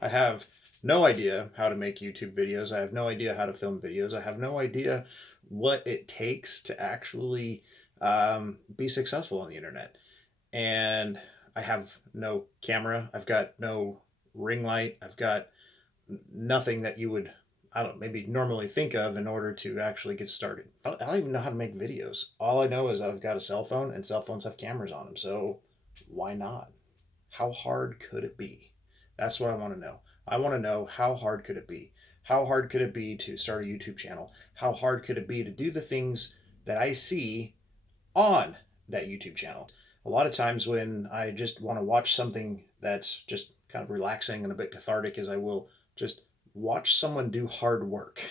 I have no idea how to make YouTube videos. I have no idea how to film videos. I have no idea what it takes to actually be successful on the internet. And I have no camera. I've got no ring light. I've got nothing that you would, I don't know, maybe normally think of in order to actually get started. I don't even know how to make videos. All I know is that I've got a cell phone and cell phones have cameras on them. So why not? How hard could it be? That's what I want to know. I want to know, how hard could it be? How hard could it be to start a YouTube channel? How hard could it be to do the things that I see on that YouTube channel? A lot of times when I just want to watch something that's just kind of relaxing and a bit cathartic, is I will just watch someone do hard work.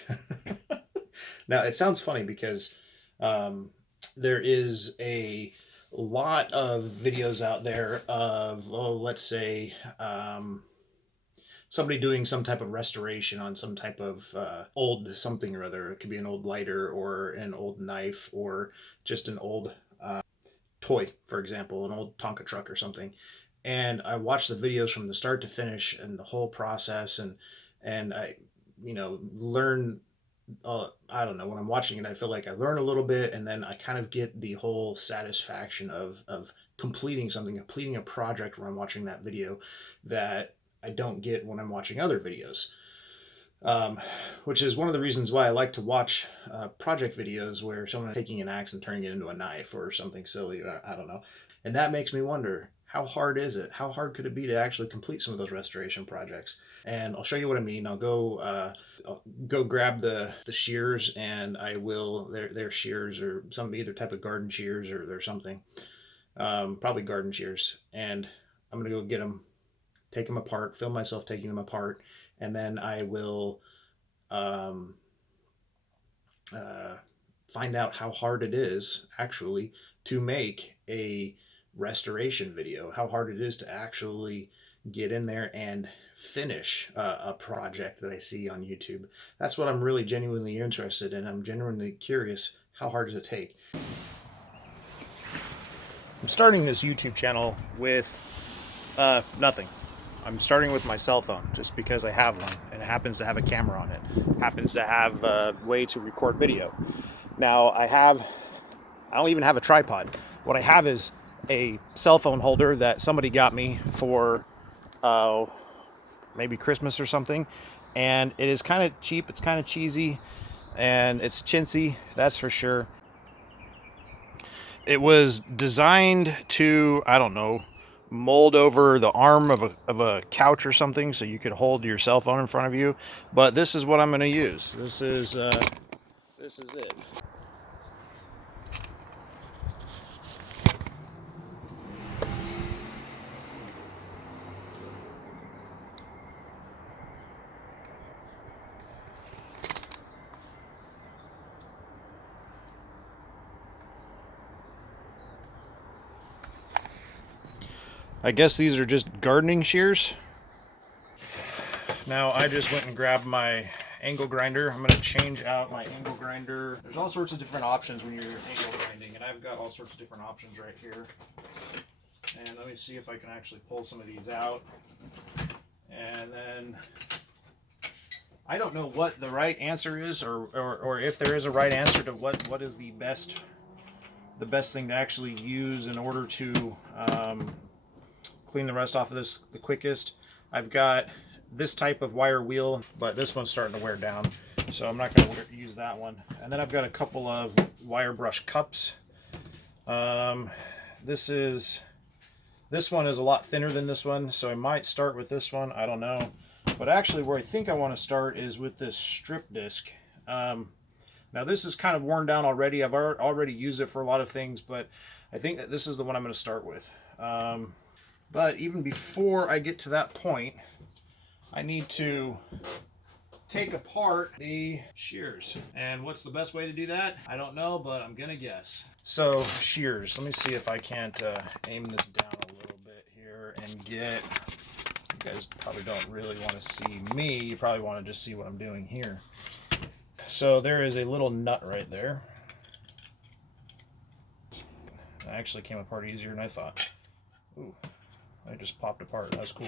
Now, it sounds funny because there is a lot of videos out there of, oh, let's say, somebody doing some type of restoration on some type of old something or other. It could be an old lighter or an old knife or just an old toy, for example, an old Tonka truck or something. And I watch the videos from the start to finish and the whole process, and I, learn. I don't know. When I'm watching it, I feel like I learn a little bit, and then I kind of get the whole satisfaction of completing something, completing a project where I'm watching that video that I don't get when I'm watching other videos. Which is one of the reasons why I like to watch project videos where someone is taking an axe and turning it into a knife or something silly. I don't know. And that makes me wonder, how hard is it? How hard could it be to actually complete some of those restoration projects? And I'll show you what I mean. I'll go grab the shears, and I will, their shears or some either type of garden shears or something. Probably garden shears. And I'm going to go get them, take them apart, film myself taking them apart, and then I will find out how hard it is actually to make a restoration video, how hard it is to actually get in there and finish a project that I see on YouTube. That's what I'm really genuinely interested in. I'm genuinely curious, how hard does it take? I'm starting this YouTube channel with nothing. I'm starting with my cell phone just because I have one, and it happens to have a camera on it. It happens to have a way to record video. Now I don't even have a tripod. What I have is a cell phone holder that somebody got me for maybe Christmas or something, and it is kind of cheap, it's kind of cheesy, and it's chintzy, that's for sure. It was designed to, I don't know, mold over the arm of a couch or something so you could hold your cell phone in front of you, but this is what I'm going to use. This is it. I guess these are just gardening shears. Now I just went and grabbed my angle grinder. I'm going to change out my angle grinder. There's all sorts of different options when you're angle grinding, and I've got all sorts of different options right here. And let me see if I can actually pull some of these out. And then I don't know what the right answer is, or if there is a right answer to what is the best thing to actually use in order to clean the rust off of this the quickest. I've got this type of wire wheel, but this one's starting to wear down, so I'm not going to use that one. And then I've got a couple of wire brush cups. This one is a lot thinner than this one, so I might start with this one. I don't know. But actually, where I think I want to start is with this strip disc. Now this is kind of worn down already. I've already used it for a lot of things, but I think that this is the one I'm going to start with. But even before I get to that point, I need to take apart the shears. And what's the best way to do that? I don't know, but I'm going to guess. So, shears. Let me see if I can't aim this down a little bit here and get... You guys probably don't really want to see me. You probably want to just see what I'm doing here. So there is a little nut right there. It actually came apart easier than I thought. Ooh, I just popped apart. That's cool.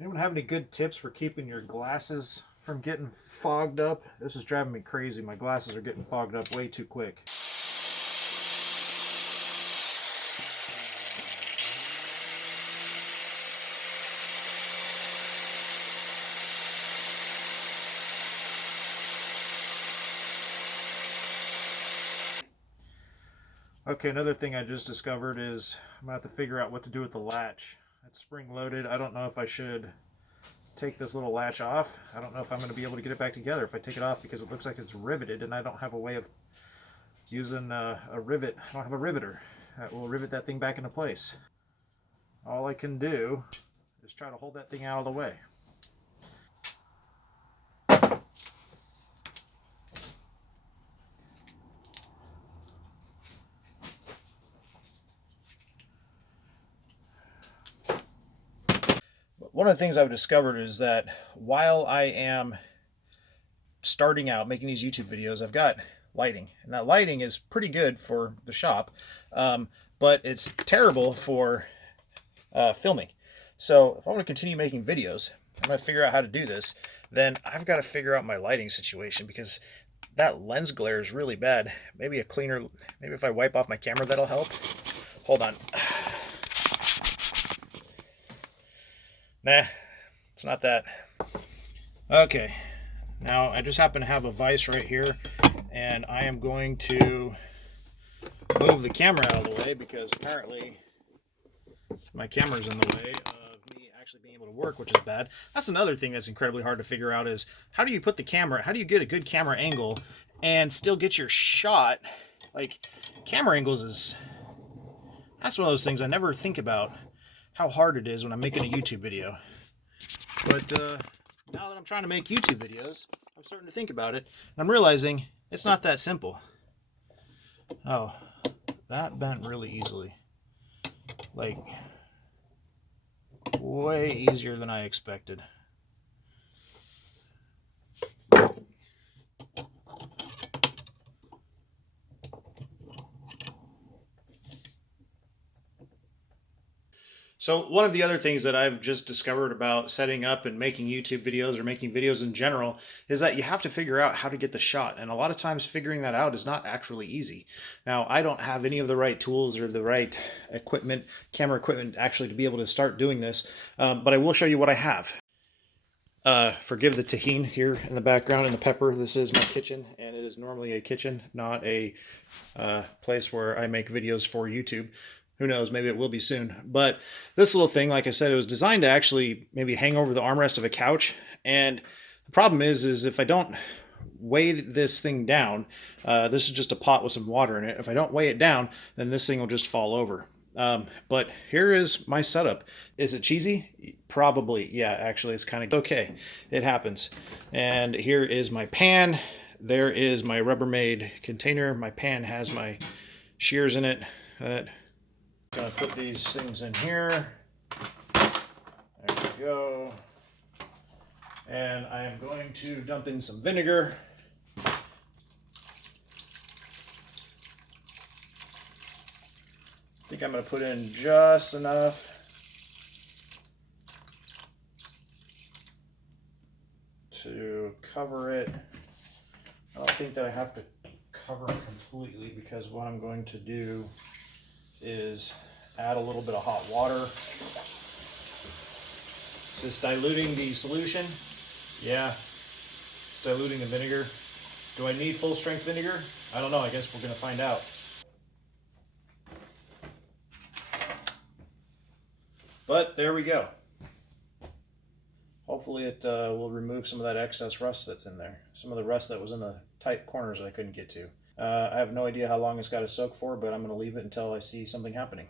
Anyone have any good tips for keeping your glasses from getting fogged up? This is driving me crazy. My glasses are getting fogged up way too quick. Okay, another thing I just discovered is I'm going to have to figure out what to do with the latch. It's spring loaded. I don't know if I should take this little latch off. I don't know if I'm going to be able to get it back together if I take it off, because it looks like it's riveted and I don't have a way of using a rivet. I don't have a riveter that will rivet that thing back into place. All I can do is try to hold that thing out of the way. One of the things I've discovered is that while I am starting out making these YouTube videos, I've got lighting, and that lighting is pretty good for the shop, but it's terrible for filming. So if I want to continue making videos, I'm going to figure out how to do this, then I've got to figure out my lighting situation, because that lens glare is really bad. Maybe a cleaner, maybe if I wipe off my camera, that'll help. Hold on. Nah, it's not that. Okay, now I just happen to have a vise right here, and I am going to move the camera out of the way, because apparently my camera's in the way of me actually being able to work, which is bad. That's another thing that's incredibly hard to figure out, is how do you put the camera, how do you get a good camera angle and still get your shot? Like, camera angles is, that's one of those things I never think about, how hard it is when I'm making a YouTube video. But now that I'm trying to make YouTube videos, I'm starting to think about it, and I'm realizing it's not that simple. Oh, that bent really easily. Like, way easier than I expected. So one of the other things that I've just discovered about setting up and making YouTube videos, or making videos in general, is that you have to figure out how to get the shot. And a lot of times figuring that out is not actually easy. Now, I don't have any of the right tools or the right equipment, camera equipment, actually to be able to start doing this. But I will show you what I have. Forgive the tahini here in the background and the pepper. This is my kitchen, and it is normally a kitchen, not a place where I make videos for YouTube. Who knows, maybe it will be soon. But this little thing, like I said, it was designed to actually maybe hang over the armrest of a couch. And the problem is if I don't weigh this thing down, this is just a pot with some water in it. If I don't weigh it down, then this thing will just fall over. But here is my setup. Is it cheesy? Probably. Yeah, actually, it's kind of okay. It happens. And here is my pan. There is my Rubbermaid container. My pan has my shears in it. Gonna put these things in here. There we go. And I am going to dump in some vinegar. I think I'm going to put in just enough to cover it. I don't think that I have to cover it completely, because what I'm going to do is add a little bit of hot water. Is this diluting the solution? Yeah, it's diluting the vinegar. Do I need full strength vinegar? I don't know, I guess we're going to find out. But there we go. Hopefully it will remove some of that excess rust that's in there. Some of the rust that was in the tight corners that I couldn't get to. I have no idea how long it's got to soak for, but I'm going to leave it until I see something happening.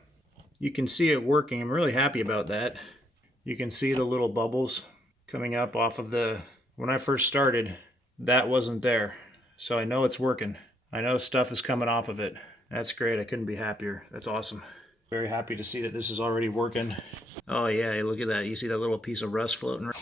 You can see it working. I'm really happy about that. You can see the little bubbles coming up off of the... When I first started, that wasn't there. So I know it's working. I know stuff is coming off of it. That's great. I couldn't be happier. That's awesome. Very happy to see that this is already working. Oh yeah, look at that. You see that little piece of rust floating around?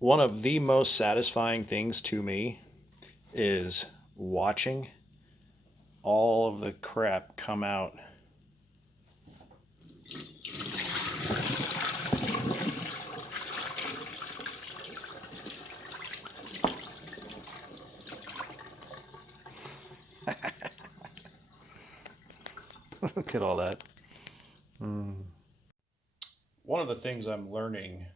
One of the most satisfying things to me is watching all of the crap come out. Look at all that. One of the things I'm learning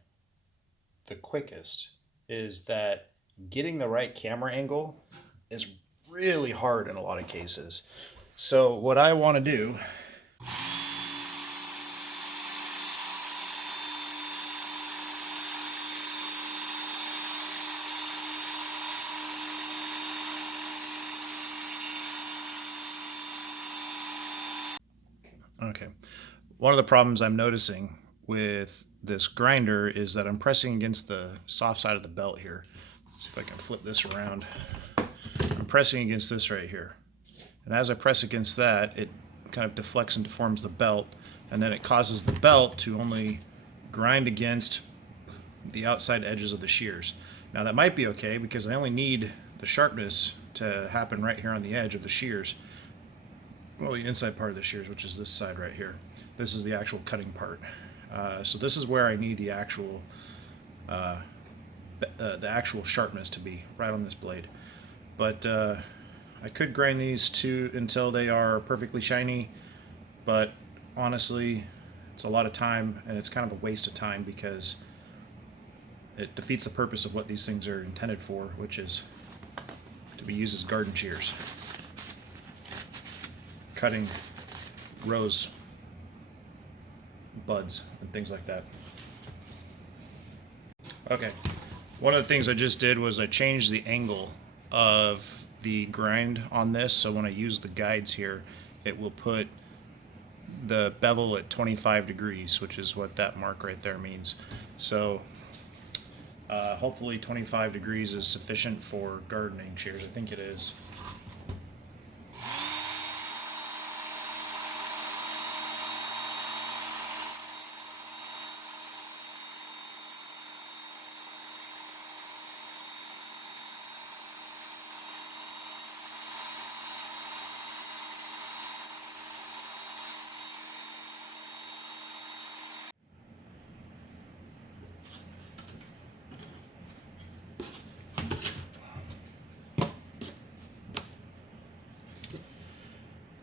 the quickest is that getting the right camera angle is really hard in a lot of cases. So what I want to do Okay. One of the problems I'm noticing with this grinder is that I'm pressing against the soft side of the belt here. See if I can flip this around. I'm pressing against this right here. And as I press against that, it kind of deflects and deforms the belt, and then it causes the belt to only grind against the outside edges of the shears. Now that might be okay because I only need the sharpness to happen right here on the edge of the shears. Well, the inside part of the shears, which is this side right here. This is the actual cutting part. So this is where I need the actual sharpness to be, right on this blade. But I could grind these two until they are perfectly shiny, but honestly, it's a lot of time, and it's kind of a waste of time because it defeats the purpose of what these things are intended for, which is to be used as garden shears. Cutting rose buds and things like that. Okay, one of the things I just did was I changed the angle of the grind on this, so when I use the guides here, it will put the bevel at 25 degrees, which is what that mark right there means. So hopefully 25 degrees is sufficient for gardening shears. I think it is.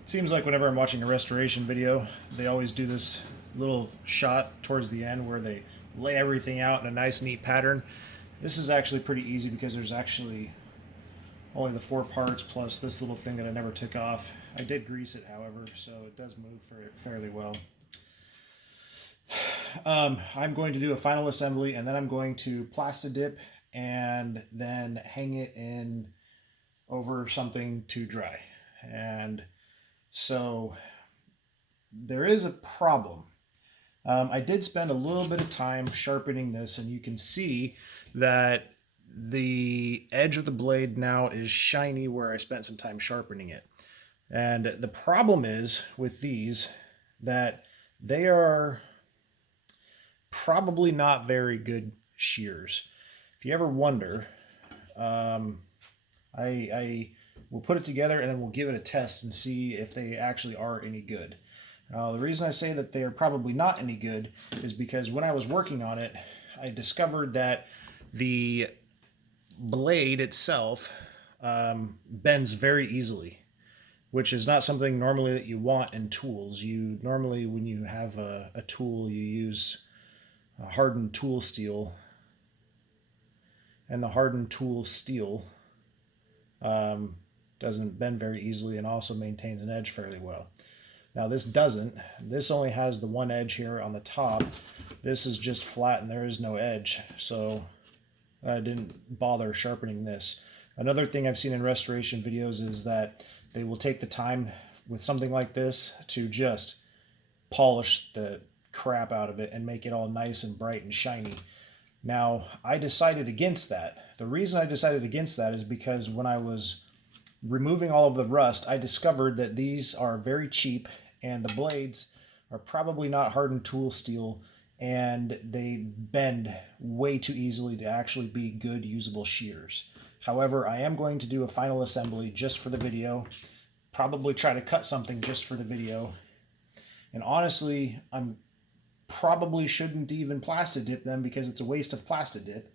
Seems like whenever I'm watching a restoration video, they always do this little shot towards the end where they lay everything out in a nice neat pattern. This is actually pretty easy because there's actually only the 4 parts plus this little thing that I never took off. I did grease it, however, so it does move fairly well. I'm going to do a final assembly, and then I'm going to Plastidip and then hang it in over something to dry. And so there is a problem. I did spend a little bit of time sharpening this, and you can see that the edge of the blade now is shiny where I spent some time sharpening it. And the problem is with these that they are probably not very good shears. If you ever wonder, we'll put it together and then we'll give it a test and see if they actually are any good. The reason I say that they are probably not any good is because when I was working on it, I discovered that the blade itself bends very easily, which is not something normally that you want in tools. You normally, when you have a tool, you use a hardened tool steel, and the hardened tool steel doesn't bend very easily and also maintains an edge fairly well. Now this doesn't. This only has the one edge here on the top. This is just flat and there is no edge, so I didn't bother sharpening this. Another thing I've seen in restoration videos is that they will take the time with something like this to just polish the crap out of it and make it all nice and bright and shiny. Now, I decided against that. The reason I decided against that is because when I was removing all of the rust, I discovered that these are very cheap and the blades are probably not hardened tool steel, and they bend way too easily to actually be good usable shears. However, I am going to do a final assembly just for the video, probably try to cut something just for the video. And honestly, I'm probably shouldn't even plastic dip them because it's a waste of plastic dip.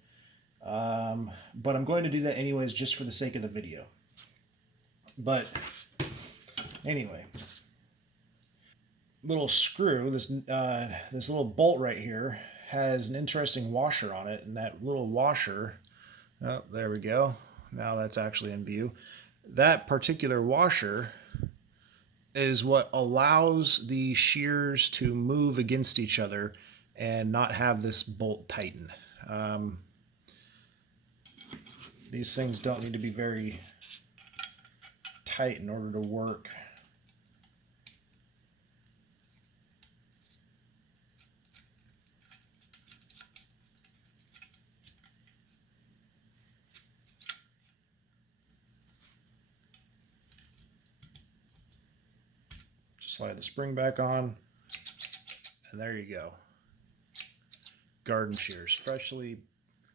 But I'm going to do that anyways just for the sake of the video. But anyway, little screw, this little bolt right here has an interesting washer on it, and that little washer, oh, there we go. Now that's actually in view. That particular washer is what allows the shears to move against each other and not have this bolt tighten. These things don't need to be very tight in order to work. Slide the spring back on, and there you go. Garden shears, freshly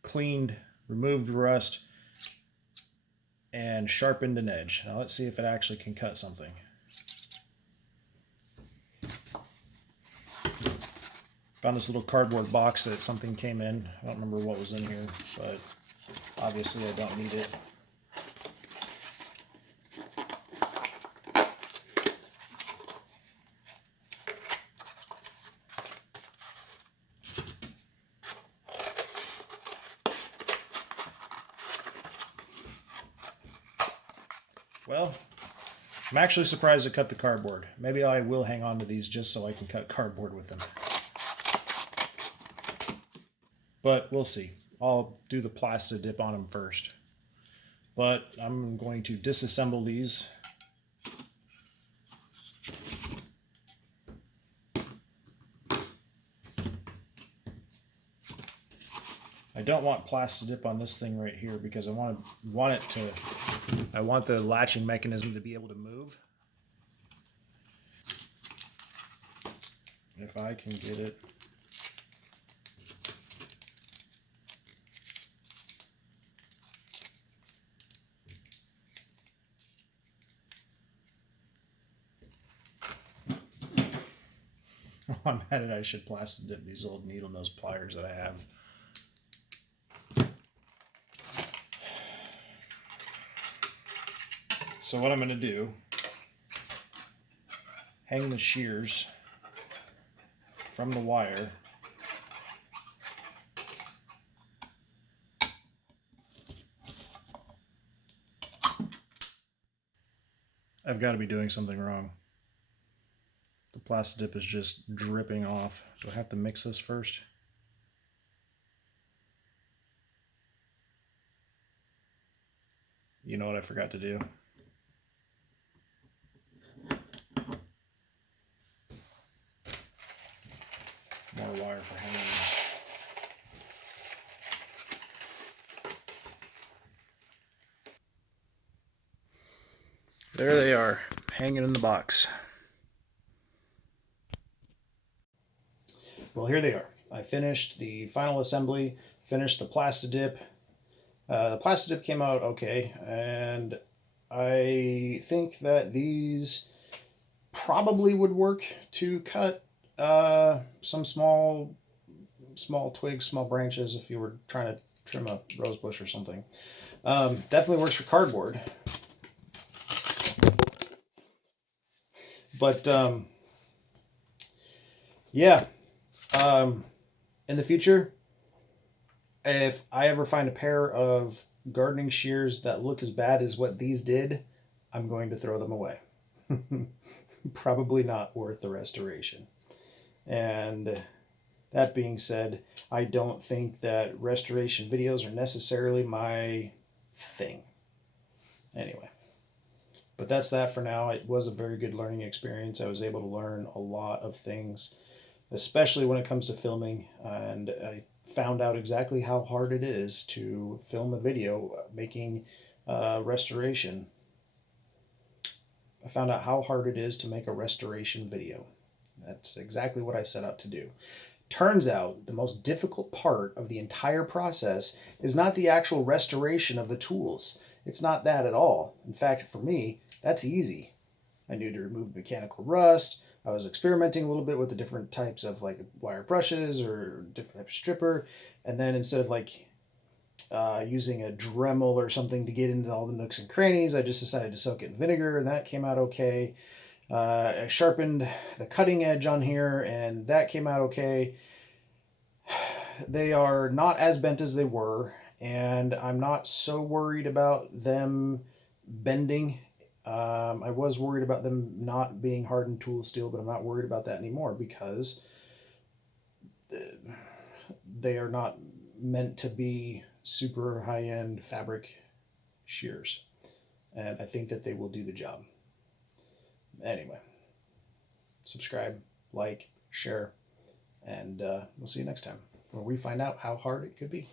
cleaned, removed rust, and sharpened an edge. Now let's see if it actually can cut something. Found this little cardboard box that something came in. I don't remember what was in here, but obviously I don't need it. Well, I'm actually surprised it cut the cardboard. Maybe I will hang on to these just so I can cut cardboard with them. But we'll see. I'll do the plastic dip on them first. But I'm going to disassemble these. I don't want plastic dip on this thing right here because I want the latching mechanism to be able to move. If I can get it. I'm mad at I should plastic dip these old needle nose pliers that I have. So what I'm going to do, hang the shears from the wire I've got to be doing something wrong. The plastic dip is just dripping off. Do I have to mix this first? You know what I forgot to do? More wire for hanging. There they are, hanging in the box. Well, here they are. I finished the final assembly, finished the plastic dip. The plastic dip came out okay, and I think that these probably would work to cut some small twigs, small branches if you were trying to trim a rose bush or something. Definitely works for cardboard. But yeah, in the future, if I ever find a pair of gardening shears that look as bad as what these did, I'm going to throw them away. Probably not worth the restoration. And that being said, I don't think that restoration videos are necessarily my thing. Anyway, but that's that for now. It was a very good learning experience. I was able to learn a lot of things, especially when it comes to filming, and I found out exactly how hard it is to film a video making restoration. I found out how hard it is to make a restoration video. That's exactly what I set out to do. Turns out the most difficult part of the entire process is not the actual restoration of the tools. It's not that at all. In fact, for me, that's easy. I knew to remove mechanical rust. I was experimenting a little bit with the different types of like wire brushes or different type of stripper. And then instead of like using a Dremel or something to get into all the nooks and crannies, I just decided to soak it in vinegar, and that came out okay. I sharpened the cutting edge on here, and that came out okay. They are not as bent as they were, and I'm not so worried about them bending. I was worried about them not being hardened tool steel, but I'm not worried about that anymore because they are not meant to be super high end fabric shears. And I think that they will do the job. Anyway, subscribe, like, share, and we'll see you next time where we find out how hard it could be.